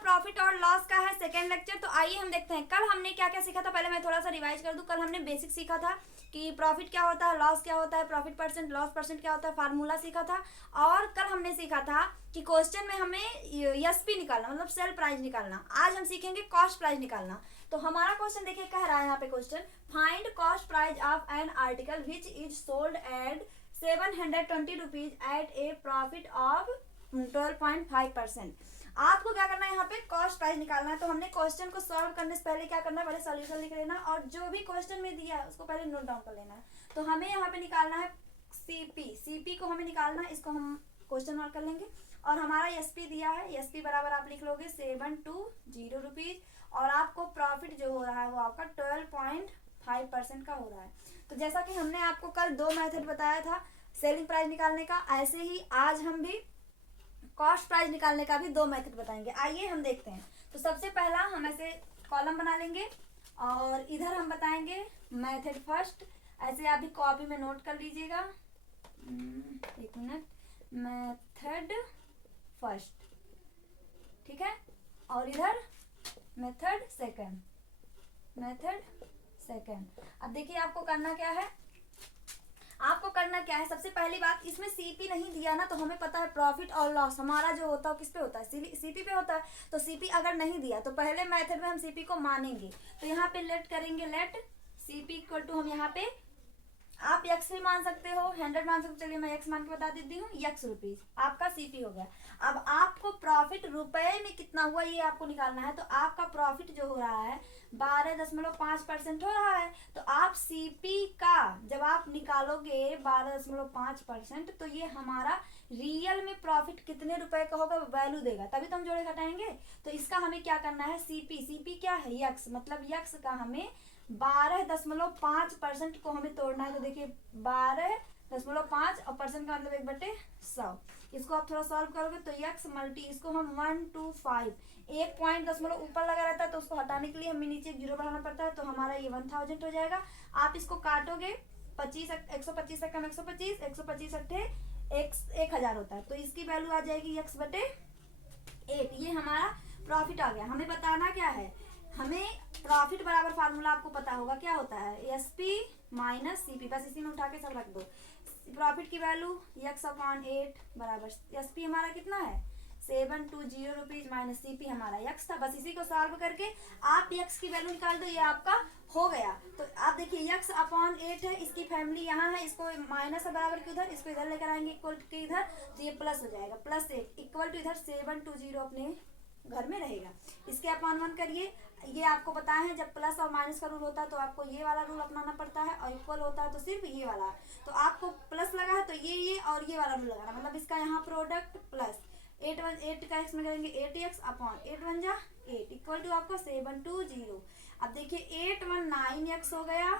Profit और loss का है सेकेंड लेक्चर। तो आइए हम देखते हैं कल हमने क्या क्या सीखा था। पहले मैं थोड़ा सा रिवाइज कर दूं। कल हमने बेसिक सीखा था कि प्रॉफिट क्या होता है, लॉस क्या होता है, प्रॉफिट परसेंट, लॉस परसेंट क्या होता है, फार्मूला सीखा था। और कल हमने सीखा था कि क्वेश्चन में हमें एसपी निकालना, मतलब सेल प्राइस निकालना। आज हम सीखेंगे कॉस्ट प्राइस निकालना। तो हमारा क्वेश्चन देखिए कह रहा है यहाँ पे question, find cost price of an article which is sold at 720 rupees at a profit of 12.5%। आपको क्या करना है, यहाँ पे कॉस्ट प्राइस निकालना है। तो हमने क्वेश्चन को सॉल्व करने से पहले क्या करना है, पहले सॉल्यूशन लिख लेना और जो भी क्वेश्चन में दिया है उसको पहले नोट डाउन कर लेना है। तो हमें यहाँ पे निकालना है सीपी को हमें निकालना है, इसको हम क्वेश्चन मार्क कर लेंगे। और हमारा एसपी दिया है, एसपी बराबर आप लिख लोगे 720 रुपीज और आपको प्रॉफिट जो हो रहा है वो आपका 12.5% का हो रहा है। तो जैसा कि हमने आपको कल दो मेथड बताया था सेलिंग प्राइस निकालने का, ऐसे ही आज हम भी कॉस्ट प्राइस निकालने का भी दो मेथड बताएंगे। आइए हम देखते हैं। तो सबसे पहला हम ऐसे कॉलम बना लेंगे और इधर हम बताएंगे मेथड फर्स्ट। ऐसे आप भी कॉपी में नोट कर लीजिएगा, एक मिनट, मेथड फर्स्ट, ठीक है। और इधर मेथड सेकंड, मेथड सेकंड। अब देखिए आपको करना क्या है, आपको करना क्या है, सबसे पहली बात इसमें सीपी नहीं दिया ना, तो हमें पता है प्रॉफिट और लॉस हमारा जो होता है किस पे होता है, सीपी पे होता है। तो सीपी अगर नहीं दिया तो पहले मेथड में हम सीपी को मानेंगे। तो यहाँ पे लेट करेंगे, लेट सीपी इक्वल टू, हम यहाँ पे आप यक्स भी मान सकते हो, 100 मान सकते हो। चलिए मैं यक्स मान के बता देती हूँ, यक्स रुपीज आपका सीपी हो गया। अब आपको प्रॉफिट रुपए में कितना हुआ ये आपको निकालना है। तो आपका प्रॉफिट जो हो रहा है 12.5% हो रहा है। तो आप सीपी का जब आप निकालोगे 12.5%, तो ये हमारा रियल में प्रॉफिट कितने रुपए का होगा वैल्यू देगा, तभी तो हम जोड़े घटाएंगे। तो इसका हमें क्या करना है, सीपी क्या है, यक्स, मतलब यक्स का हमें 12.5% को हमें तोड़ना है। तो देखिए 12.5 और परसेंट का मतलब 1/100। इसको आप थोड़ा सॉल्व करोगे तो यक्स मल्टी, इसको हम 125, एक पॉइंट दशमलव ऊपर लगा रहता है तो उसको हटाने के लिए हमें नीचे जीरो बढ़ाना पड़ता है। तो हमारा ये 1000 हो जाएगा। आप इसको काटोगे 25, 125 से कम 125, 125 अट्ठे 1000 होता है। तो इसकी वैल्यू आ जाएगी x/8। ये हमारा प्रॉफिट आ गया। हमें बताना क्या है, हमें प्रॉफिट बराबर फार्मूला आपको पता होगा क्या होता है, एसपी माइनस सीपी, बस इसी में उठा के सब रख दो। प्रॉफिट की वैल्यू x/8 बराबर एसपी हमारा कितना है 720 रुपीज माइनस सीपी हमारा यक्स था। बस इसी को सॉल्व करके आप यक्स की वैल्यू निकाल दो, ये आपका हो गया। तो आप देखिए x/8 है, इसकी फैमिली यहाँ है, इसको माइनस है बराबर के उधर, इसको इधर लेकर आएंगे इक्वल के इधर, तो ये प्लस हो जाएगा, +8 इक्वल टू इधर 720 अपने घर में रहेगा। इसके अपान 1 करिए। ये आपको बताया है जब प्लस और माइनस का रूल होता है तो आपको ये वाला रूल अपनाना पड़ता है, और इक्वल होता है तो सिर्फ ये वाला। तो आपको प्लस लगा है तो ये और ये वाला रूल लगाना, मतलब इसका यहाँ प्रोडक्ट प्लस 8 का एक्स में करेंगे 8x अपॉन 8 1 जा 8 इक्वल टू आपका 720। अब देखिए 819x हो गया,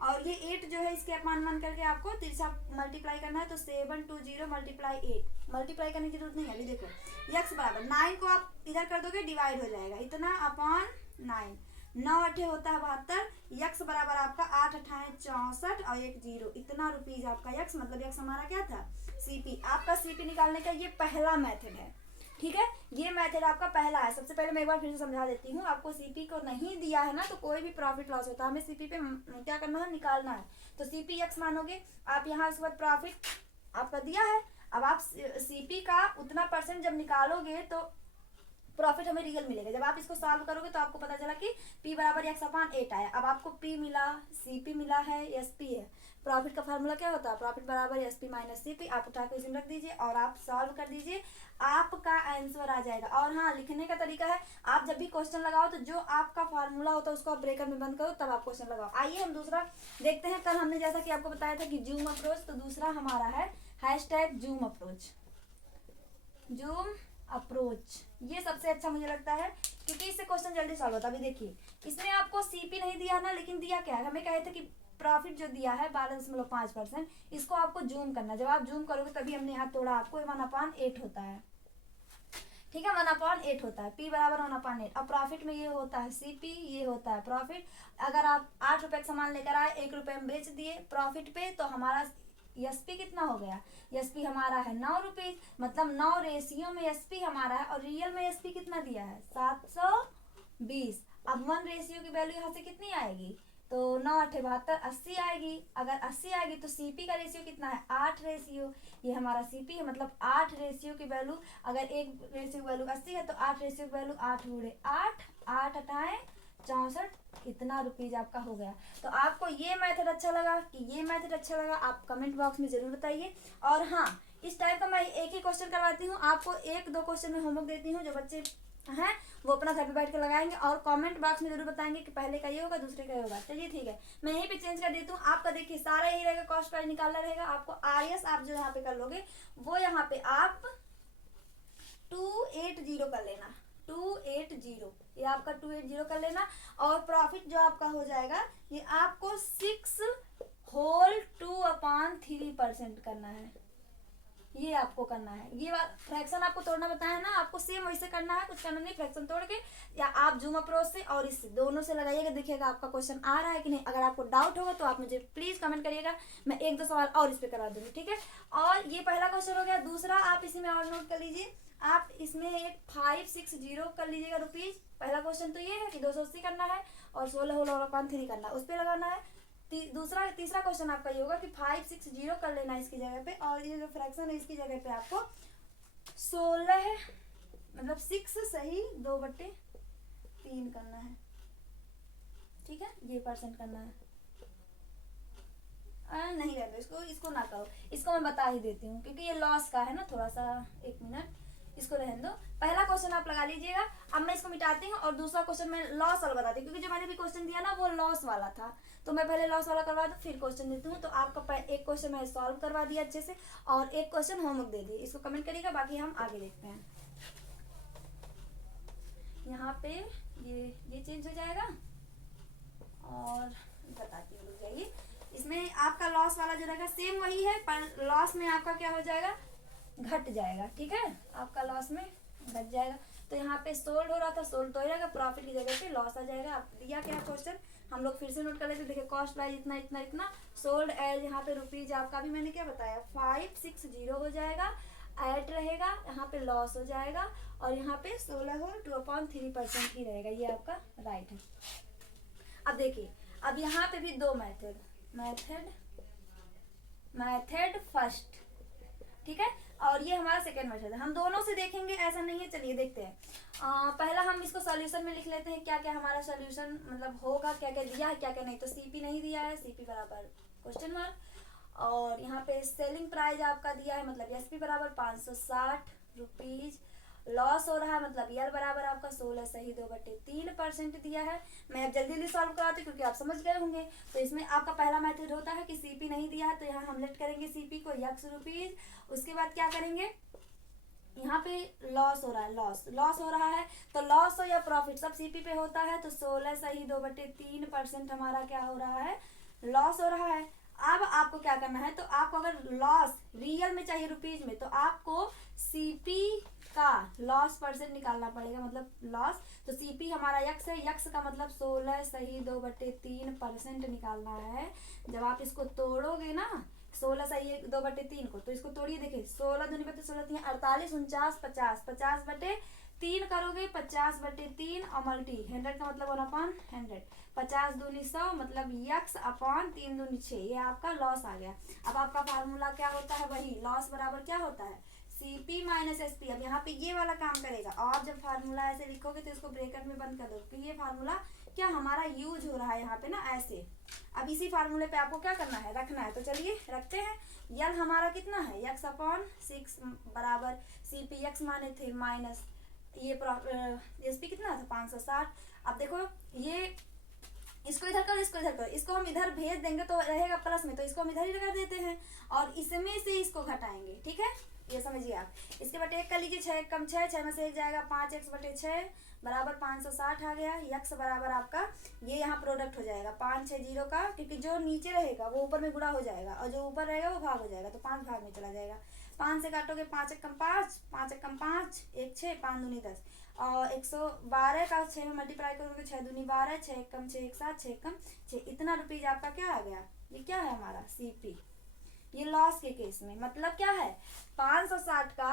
और ये 8 जो है इसके अपान 1 करके आपको तिरछा मल्टीप्लाई करना है। तो 720 मल्टीप्लाई 8, मल्टीप्लाई करने की जरूरत नहीं है। अभी देखो यक्स बराबर 9 को आप इधर कर दोगे डिवाइड हो जाएगा, इतना अपॉन 9, 9 अठे होता है 72, यक्स बराबर आपका 8 अठाए 64 और 1 0, इतना रुपीज आपका यक्स, मतलब यक्स हमारा क्या था सीपी। आपका सीपी निकालने का ये पहला मेथड है, ठीक है। ये मेथड आपका पहला है। सबसे पहले मैं एक बार फिर से समझा देती हूँ, आपको सीपी को नहीं दिया है ना तो कोई भी प्रॉफिट लॉस होता है, हमें सीपी पे क्या करना है, निकालना है। तो सीपी एक्स मानोगे आप यहाँ, उसके बाद प्रॉफिट आपका दिया है। अब आप सीपी का उतना परसेंट जब निकालोगे तो प्रॉफिट हमें रियल मिलेगा। जब आप इसको सॉल्व करोगे तो आपको पता चला कि P बराबर x/8 आया। अब आपको P मिला, CP मिला है, SP है। प्रॉफिट का फार्मूला क्या होता है, प्रॉफिट बराबर SP माइनस CP। आप उठा के इसी में रख दीजिए और आप सॉल्व कर दीजिए, आपका आंसर आ जाएगा। और हाँ, लिखने का तरीका है, आप जब भी क्वेश्चन लगाओ तो जो आपका फार्मूला होता है उसको आप ब्रेकर में बंद करो तब आप क्वेश्चन लगाओ। आइए हम दूसरा देखते हैं। कल हमने जैसा कि आपको बताया था कि जूम अप्रोच, तो दूसरा हमारा है #जूम अप्रोच। जूम अप्रोच ये सबसे अच्छा मुझे लगता है क्योंकि इससे क्वेश्चन जल्दी सॉल्व होता है। अभी देखिए इसमें आपको सीपी नहीं दिया ना, लेकिन दिया क्या है, हमें कहे थे कि प्रॉफिट जो दिया है 12.5%, इसको आपको जूम करना। जब आप जूम करोगे तभी हमने यहाँ तोड़ा, आपको 1/8 होता है, ठीक है, 1/8 होता है। P बराबर 1/8। अब प्रॉफिट में ये होता है सीपी, ये होता है प्रॉफिट। अगर आप 8 रुपए का सामान लेकर आए, 1 रुपए में बेच दिए प्रॉफिट पे, तो हमारा एसपी कितना हो गया, एसपी हमारा है 9 रुपीज, मतलब 9 रेशियो में एसपी हमारा है और रियल में एसपी कितना दिया है 720। अब 1 रेशियो की वैल्यू यहाँ से कितनी आएगी, तो 9 8 72 80 आएगी। अगर 80 आएगी तो सीपी का रेशियो कितना है 8 रेशियो, ये हमारा सीपी है, मतलब 8 रेशियो की वैल्यू, अगर एक रेशियो की वैल्यू 80 है तो 8 रेशियो की वैल्यू 8 गुणे 8, 8 हटाएं 64, कितना रुपीज आपका हो गया। तो आपको ये मेथड अच्छा लगा कि ये मेथड अच्छा लगा, आप कमेंट बॉक्स में जरूर बताइए। और हाँ, इस टाइप का मैं एक ही क्वेश्चन करवाती हूँ आपको, 1-2 क्वेश्चन में होमवर्क देती हूँ, जो बच्चे हैं वो अपना घर पे बैठ के लगाएंगे और कमेंट बॉक्स में जरूर बताएंगे कि पहले का ये होगा दूसरे का ये होगा। चलिए ठीक है, मैं यहीं पे चेंज कर देती हूँ। आपका देखिए सारा यही रहेगा, कॉस्ट प्राइस निकालना रहेगा आपको। आरएस आप जो यहाँ पे कर लोगे वो यहाँ पे आप 280 कर लेना, 280, ये आपका 280 कर लेना। और प्रॉफिट जो आपका हो जाएगा ये आपको 6/2/3% करना है, ये आपको करना है। ये बात फ्रैक्शन आपको तोड़ना बताया ना, आपको सेम वैसे करना है, कुछ करना नहीं, फ्रैक्शन तोड़ के या आप जूम अप्रोच से और इससे दोनों से लगाइएगा, देखिएगा आपका क्वेश्चन आ रहा है कि नहीं। अगर आपको डाउट होगा तो आप मुझे प्लीज कमेंट करिएगा, मैं 1-2 सवाल और इस पे करा दूंगी, ठीक है। और ये पहला क्वेश्चन हो गया। दूसरा आप इसी में और नोट कर लीजिए, आप इसमें एक 560 कर लीजिएगा रुपीज। पहला क्वेश्चन तो ये है कि 280 करना है और 16/3 करना है, उस पर लगाना है। तीसरा क्वेश्चन आपका ये होगा कि 560 कर लेना है इसकी जगह पे, और ये जो फ्रैक्शन है इसकी जगह पे आपको 16 मतलब 6 सही 2/3 करना है, ठीक है, ये परसेंट करना है। नहीं रहने दो इसको ना करो, इसको मैं बता ही देती हूँ क्योंकि ये लॉस का है ना, थोड़ा सा 1 मिनट इसको रहने दो। पहला क्वेश्चन आप लगा लीजिएगा। अब मैं इसको मिटाती हूँ और दूसरा क्वेश्चन मैं लॉस वाला बताती हूँ, क्योंकि जो मैंने भी क्वेश्चन दिया ना वो लॉस वाला था, तो मैं पहले लॉस वाला करवा दूँ फिर क्वेश्चन देती हूँ। तो आपका एक क्वेश्चन मैं सॉल्व करवा दिया अच्छे से और एक क्वेश्चन होमवर्क दे दिए, इसको कमेंट करिएगा, बाकी हम आगे देखते हैं। यहाँ पे ये चेंज हो जाएगा और बताती हूँ, रुक जाइए। इसमें आपका लॉस वाला जो रहेगा सेम वही है, पर लॉस में आपका क्या हो जाएगा, घट जाएगा, ठीक है, आपका लॉस में घट जाएगा। तो यहाँ पे सोल्ड हो रहा था, सोल्ड तो हो जाएगा, प्रॉफिट की जगह पे लॉस आ जाएगा। आप दिया क्या क्वेश्चन, हम लोग फिर से नोट कर लेते, देखिए कॉस्ट प्राइस इतना इतना इतना, सोल्ड एज यहाँ पे रुपीज आपका भी मैंने क्या बताया 560 हो जाएगा, ऐड रहेगा, यहाँ पे लॉस हो जाएगा और यहाँ पे 16/2/3% ही रहेगा, ये आपका राइट है। अब देखिए, अब यहाँ पे भी 2 मेथड फर्स्ट, ठीक है, और ये हमारा सेकेंड मेथड है। हम दोनों से देखेंगे, ऐसा नहीं है। चलिए देखते हैं। पहला हम इसको सॉल्यूशन में लिख लेते हैं, क्या क्या हमारा सॉल्यूशन मतलब होगा, क्या क्या दिया है क्या क्या नहीं। तो सीपी नहीं दिया है, सीपी बराबर क्वेश्चन मार्क। और यहाँ पे सेलिंग प्राइस आपका दिया है, मतलब एसपी बराबर 560 रुपीज। लॉस हो रहा है मतलब यल बराबर आपका 16 सही 2/3% दिया है। मैं अब जल्दी जल्दी सॉल्व कराती हूँ क्योंकि आप समझ गए होंगे। तो इसमें आपका पहला मेथड होता है कि सीपी नहीं दिया है, तो यहाँ हम लेट करेंगे सीपी को यक्स रुपीज। उसके बाद क्या करेंगे, यहाँ पे लॉस हो रहा है, लॉस हो रहा है, तो लॉस हो या प्रॉफिट सब सीपी पे होता है। तो 16 सही 2/3% हमारा क्या हो रहा है, लॉस हो रहा है। अब आपको क्या करना है, तो आपको अगर लॉस रियल में चाहिए रुपीज में, तो आपको सीपी का लॉस परसेंट निकालना पड़ेगा, मतलब लॉस। तो सीपी हमारा यक्स है, यक्स का मतलब 16 सही 2/3% निकालना है। जब आप इसको तोड़ोगे ना 16 सही 2/3 को, तो इसको तोड़िए, देखिए 16 दूनी 16 48 49 50 50/3 करोगे, 50/3 और मल्टी 100 का मतलब 1/100, 50 दूनी 100 मतलब यक्स अपॉन 3 दूनी 6, ये आपका लॉस आ गया। अब आपका फार्मूला क्या होता है, वही लॉस बराबर क्या होता है सीपी माइनस एसपी। अब यहाँ पे ये वाला काम करेगा, और जब फार्मूला ऐसे लिखोगे तो इसको ब्रैकेट में बंद कर दो, क्योंकि ये फार्मूला क्या हमारा यूज हो रहा है यहाँ पे ना ऐसे। अब इसी फार्मूले पे आपको क्या करना है, रखना है। तो चलिए रखते हैं। यल हमारा कितना है, यक्स अपॉन 6 बराबर सीपी यक्स माने थे माइनस ये एसपी कितना था 560। अब देखो ये इसको इधर करो, इसको इधर करो, इसको हम इधर भेज देंगे तो रहेगा प्लस में, तो इसको हम इधर ही लगा देते हैं और इसमें से इसको घटाएंगे, ठीक है, ये समझिए आप। इसके बटे 1 कर लीजिए, 6 1 कम 6, 6 में से 1 जाएगा 5x/6 बराबर 560 आ गया। यक्स बराबर आपका ये यहाँ प्रोडक्ट हो जाएगा 5 6 0 का, क्योंकि जो नीचे रहेगा वो ऊपर में गुणा हो जाएगा और जो ऊपर रहेगा वो भाग हो जाएगा, तो 5 भाग में चला जाएगा। 5 से काटोगे 5 1 कम 5, 5 1 कम 5, 1 6, 5 दूनी 10 और 112 का 6 में मल्टीप्लाई करोगे 6 दूनी 12, 6 1 कम 6 1 7, 6 1 कम 6। इतना रुपीज आपका क्या आ गया, ये क्या है हमारा सीपी, ये लॉस के केस में मतलब क्या है, 560 का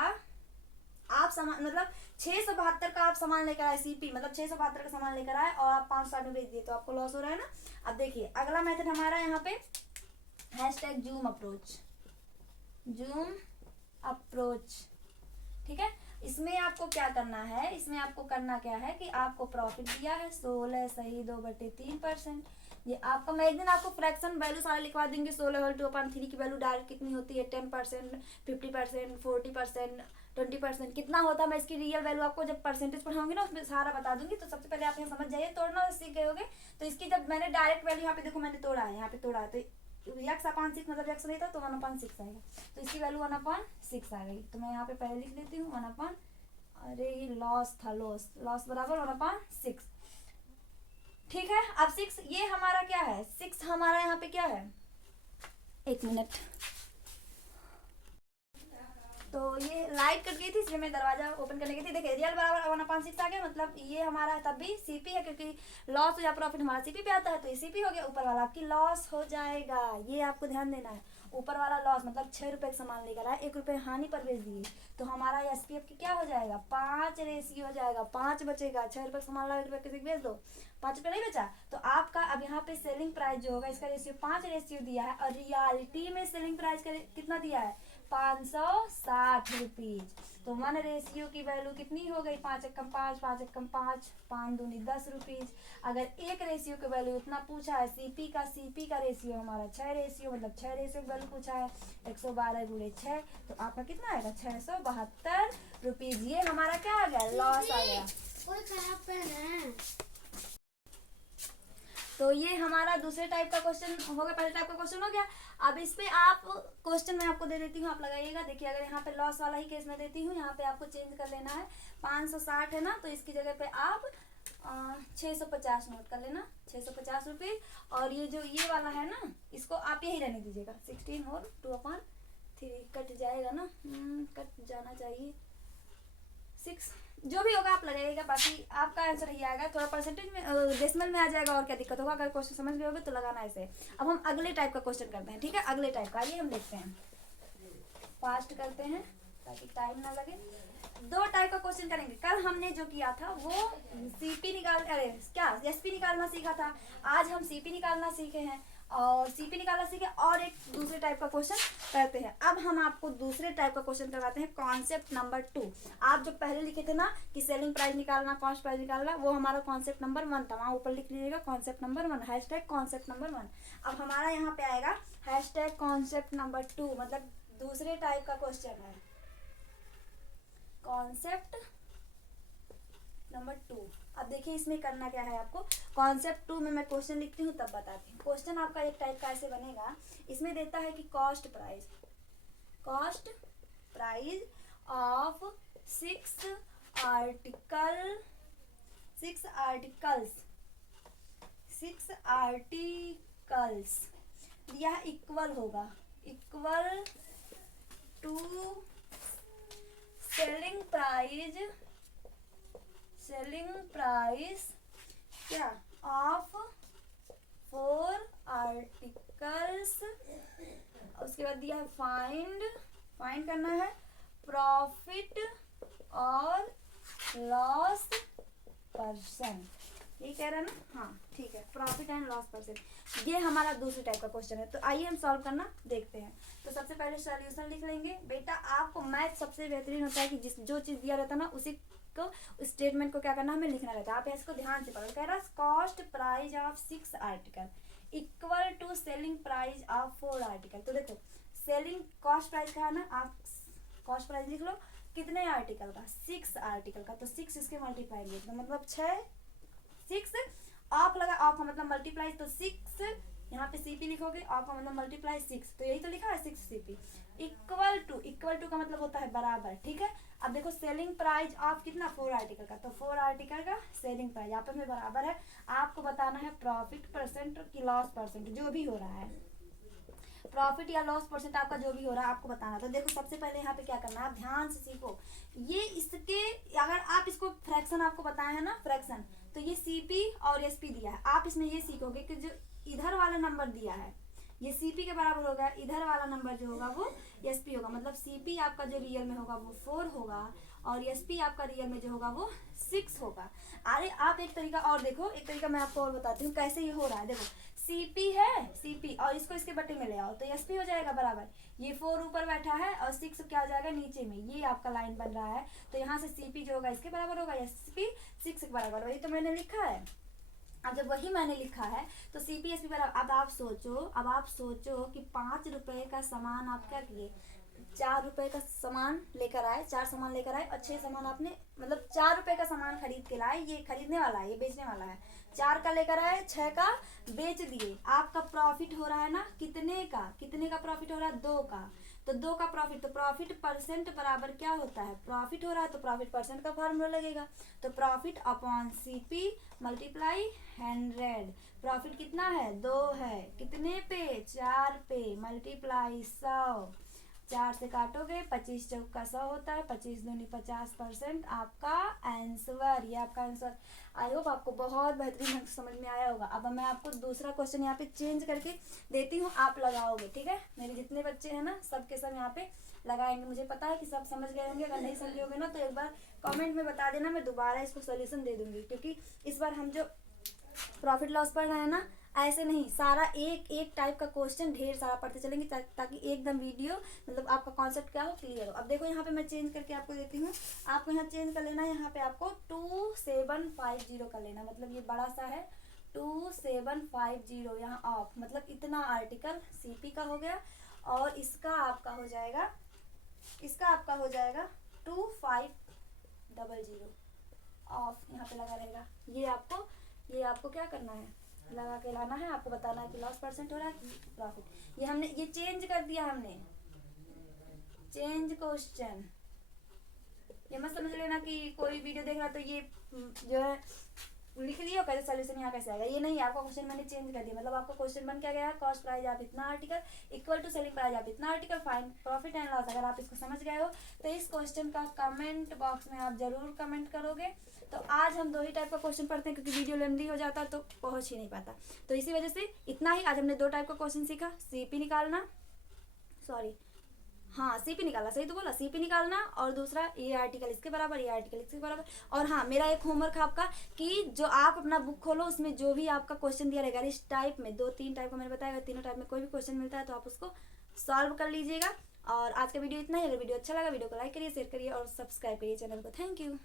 आप सामान मतलब 672 का आप सामान लेकर आए, सीपी मतलब 672 का सामान लेकर आए और आप 560 में बेच दिए तो आपको लॉस हो रहा है ना। अब देखिए अगला मेथड हमारा यहाँ पे hashtag zoom approach, zoom approach, ठीक है। इसमें आपको क्या करना है, इसमें आपको करना क्या है कि आपको प्रॉफिट दिया है 16 सही 2/3%। ये आपका, मैं एक दिन आपको फ्रैक्शन वैल्यू सारे लिखवा देंगे। 16/2/3 की वैल्यू डायरेक्ट कितनी होती है, 10%, 50%, 40%, 20% कितना होता है। मैं इसकी रियल वैल्यू आपको जब परसेंटेज पढ़ाऊंगी ना उसमें सारा बता दूंगी। तो सबसे पहले आप यहाँ समझ जाइए, तोड़ना सीख गए होगे। तो इसकी जब मैंने डायरेक्ट वैल्यू यहाँ पे देखो मैंने तोड़ा है, यहाँ पे तोड़ा है तो यक्स अपान 6 मतलब यक्स नहीं था तो 1/6 आएगा। तो इसकी वैल्यू 1/6 आ गई। तो मैं यहाँ पे पहले लिख लेती हूँ 1/, अरे ये लॉस था, लॉस लॉस बराबर 1/6, ठीक है। अब 6 ये हमारा क्या है, 6 हमारा यहाँ पे क्या है, 1 मिनट। तो ये लाइट कट गई थी इसलिए मैं दरवाजा ओपन करने गई थी। देखिए रियल बराबर 1/6 आ गया, मतलब ये हमारा तब भी सीपी है क्योंकि लॉस या प्रॉफिट हमारा सीपी पे आता है तो ये सीपी हो गया। ऊपर वाला आपकी लॉस हो जाएगा, ये आपको ध्यान देना है। ऊपर वाला लॉस मतलब 6 रुपए का सामान लेकर आए, 1 रुपये हानि पर बेच दिए तो हमारा एसपीएफ की क्या हो जाएगा, 5 रेशियो हो जाएगा, 5 बचेगा। 6 रुपये का सामान ला 1 रुपये किसी बेच दो, 5 रुपये नहीं बचा तो आपका अब यहाँ पे सेलिंग प्राइस जो होगा इसका रेशियो 5 रेशियो दिया है और रियलिटी में सेलिंग प्राइस का कितना दिया है, 560 रुपीज। तो 1 रेशियो की वैल्यू कितनी हो गई, 5 एकम 5, 5 एकम 5, 5 दूनी 10 रुपीज। अगर 1 रेशियो की वैल्यू इतना पूछा है, सीपी का रेशियो हमारा 6 रेशियो मतलब 6 रेशियो की वैल्यू पूछा है 112 गुणे 6 तो आपका कितना आएगा 672 रुपीज। ये हमारा क्या आ गया, लॉस आ गया। तो ये हमारा दूसरे टाइप का क्वेश्चन हो गया, पहले टाइप का क्वेश्चन हो गया। अब इस पे आप क्वेश्चन मैं आपको दे देती हूँ, आप लगाइएगा। देखिए अगर यहाँ पे लॉस वाला ही केस में देती हूँ, यहाँ पे आपको चेंज कर लेना है। 560 है ना तो इसकी जगह पे आप 650 नोट कर लेना, 650 रुपये। और ये जो ये वाला है ना इसको आप यही रहने दीजिएगा, 16 और 2/3 कट जाएगा ना, कट जाना चाहिए 6, जो भी होगा आप लगाइएगा। बाकी आपका आंसर ही आएगा, थोड़ा परसेंटेज में डेसिमल में आ जाएगा और क्या दिक्कत होगा। अगर क्वेश्चन समझ गए होगे तो लगाना ऐसे। अब हम अगले टाइप का क्वेश्चन करते हैं, ठीक है। अगले टाइप का आइए हम देखते हैं, फास्ट करते हैं ताकि टाइम ना लगे। 2 टाइप का क्वेश्चन करेंगे। कल हमने जो किया था वो सीपी एसपी निकालना सीखा था। आज हम सीपी निकालना सीखे हैं और सीपी निकालना सीखे और एक दूसरे टाइप का क्वेश्चन करते हैं। अब हम आपको दूसरे टाइप का क्वेश्चन करवाते हैं, कॉन्सेप्ट नंबर 2। आप जो पहले लिखे थे ना कि सेलिंग प्राइस निकालना, कॉस्ट प्राइस निकालना, वो हमारा कॉन्सेप्ट नंबर 1 था। वहाँ ऊपर लिख लीजिएगा concept number 1, hashtag concept number 1। अब हमारा यहाँ पे आएगा हैशटैग कॉन्सेप्ट नंबर 2, मतलब दूसरे टाइप का क्वेश्चन है, कॉन्सेप्ट नंबर 2। अब देखिए इसमें करना क्या है आपको, कॉन्सेप्ट 2 में मैं क्वेश्चन लिखती हूँ तब बताती हूँ। क्वेश्चन आपका एक टाइप का ऐसे बनेगा, इसमें देता है कि कॉस्ट प्राइस ऑफ 6 आर्टिकल्स दिया इक्वल होगा, इक्वल टू सेलिंग प्राइस क्या ऑफ 4 आर्टिकल्स। उसके बाद दिया है फाइंड करना है प्रॉफिट और लॉस परसेंट, ये कह रहा है ना, हाँ ठीक है, प्रॉफिट एंड लॉस परसेंट। ये हमारा दूसरे टाइप का क्वेश्चन है। तो आइए हम सॉल्व करना देखते हैं। तो सबसे पहले सॉल्यूशन लिख लेंगे। बेटा आपको मैथ सबसे बेहतरीन होता है कि जो चीज़ दिया रहता है ना उसी को, स्टेटमेंट को क्या करना हमें लिखना रहता है। आप इसको ध्यान से पढ़ो। कह रहा है cost price of 6 article equal to selling price of 4 article. तो देखो सेलिंग कॉस्ट प्राइस का है ना, आप कॉस्ट प्राइस लिख लो कितने आर्टिकल का, 6 आर्टिकल का। तो 6 इसके मल्टीप्लाई लिख दो, मतलब 6 ऑफ लगा, ऑफ का मतलब मल्टीप्लाई, तो 6 यहाँ पे सीपी लिखोगे, ऑफ का मतलब मल्टीप्लाई 6, तो यही तो लिखा है 6 सीपी इक्वल टू का मतलब होता है बराबर, ठीक है। अब देखो सेलिंग प्राइस ऑफ कितना, 4 आर्टिकल का, तो 4 आर्टिकल का सेलिंग प्राइस आपस में बराबर है। आपको बताना है प्रॉफिट परसेंट की लॉस परसेंट, जो भी हो रहा है, प्रॉफिट या लॉस परसेंट आपका जो भी हो रहा है आपको बताना। तो देखो सबसे पहले यहाँ पे क्या करना है, आप ध्यान से सीखो। ये इसके अगर आप इसको फ्रैक्शन आपको बताए हैं ना, फ्रैक्शन, तो ये सीपी और एसपी दिया है। आप इसमें ये सीखोगे कि जो इधर वाला नंबर दिया है ये सीपी के बराबर होगा, इधर वाला नंबर जो होगा वो एसपी होगा, मतलब सीपी आपका जो रियल में होगा वो 4 होगा और एसपी आपका रियल में जो होगा वो 6 होगा। अरे आप एक तरीका और देखो, एक तरीका मैं आपको और बताती हूँ कैसे ये हो रहा है। देखो सीपी है, सीपी और इसको इसके बट्टे में ले आओ तो एसपी हो जाएगा बराबर, ये 4 ऊपर बैठा है और 6 क्या हो जाएगा नीचे में, ये आपका लाइन बन रहा है। तो यहाँ से सीपी जो होगा इसके बराबर होगा, एसपी 6 के बराबर, वही तो मैंने लिखा है। अब जब वही मैंने लिखा है तो सीपीएसपी बराबर, अब आप सोचो कि 5 रुपए का सामान आप क्या किए, 4 रुपए का सामान लेकर आए, 4 सामान लेकर आए और 6 सामान आपने, मतलब 4 रुपए का सामान खरीद के लाए, ये खरीदने वाला है, ये बेचने वाला है, 4 का लेकर आए, 6 का बेच दिए, आपका प्रॉफिट हो रहा है ना कितने का प्रॉफिट हो रहा है, 2 का। तो 2 का प्रॉफिट, तो प्रॉफिट परसेंट बराबर क्या होता है, प्रॉफिट हो रहा है तो प्रॉफिट परसेंट का फार्मूला लगेगा, तो profit upon CP multiply 100। Profit कितना है, 2 है, कितने पे, 4 पे, मल्टीप्लाई 100, 4 से काटोगे 25 चौका 100 होता है, 25 दूनी 50%, आपका आंसर, ये आपका आंसर। आई होप आपको बहुत बेहतरीन समझ में आया होगा। अब मैं आपको दूसरा क्वेश्चन यहाँ पे चेंज करके देती हूँ, आप लगाओगे, ठीक है। मेरे जितने बच्चे हैं ना सब के सब यहाँ पे लगाएंगे, मुझे पता है कि सब समझ गए होंगे, अगर नहीं समझे होंगे ना तो एक बार कमेंट में बता देना, मैं दोबारा इसको सोल्यूशन दे दूंगी, क्योंकि इस बार हम जो प्रॉफिट लॉस पढ़ रहे हैं ना, ऐसे नहीं सारा एक एक टाइप का क्वेश्चन ढेर सारा पढ़ते चलेंगे ताकि एकदम वीडियो मतलब आपका कॉन्सेप्ट क्या हो, क्लियर हो। अब देखो यहाँ पे मैं चेंज करके आपको देती हूँ, आपको यहाँ चेंज कर लेना है, यहाँ पे आपको 2750 कर लेना, मतलब ये बड़ा सा है 2750, यहाँ ऑफ, मतलब इतना आर्टिकल सीपी का हो गया और इसका आपका हो जाएगा 2500 ऑफ, यहाँ पे लगा रहेगा। ये आपको क्या करना है, लगा के लाना है, आपको बताना है कि लॉस परसेंट हो रहा है कि प्रॉफिट। ये हमने ये चेंज कर दिया, हमने चेंज क्वेश्चन, ये मत समझ लेना कि कोई वीडियो देख रहा तो ये जो है लिख लियो कैसे सोल्यूशन यहाँ कैसे आएगा, ये नहीं, आपका क्वेश्चन मैंने चेंज कर दिया, मतलब आपका क्वेश्चन बन क्या गया है, कॉस्ट प्राइस आप इतना article equal to selling price आप इतना article, find profit and loss. अगर आप इसको समझ गए हो तो इस क्वेश्चन का कमेंट बॉक्स में आप जरूर कमेंट करोगे। तो आज हम 2 ही टाइप का क्वेश्चन पढ़ते हैं, क्योंकि वीडियो लेंदी हो जाता तो पहुंच ही नहीं पाता, तो इसी वजह से इतना ही। आज हमने 2 टाइप का क्वेश्चन सीखा, सीपी निकालना, सॉरी हाँ सीपी निकालना, सही तो बोला, सीपी निकालना, और दूसरा ये आर्टिकल इसके बराबर, ये आर्टिकल इसके बराबर। और हाँ मेरा एक होमवर्क है आपका कि जो आप अपना बुक खोलो उसमें जो भी आपका क्वेश्चन दिया रहेगा इस टाइप में, 2-3 टाइप का मैंने बताया, तीनों टाइप में कोई भी क्वेश्चन मिलता है तो आप उसको सॉल्व कर लीजिएगा। और आज का वीडियो इतना ही, अगर वीडियो अच्छा लगा वीडियो को लाइक करिए, शेयर करिए और सब्सक्राइब करिए चैनल को। Thank you.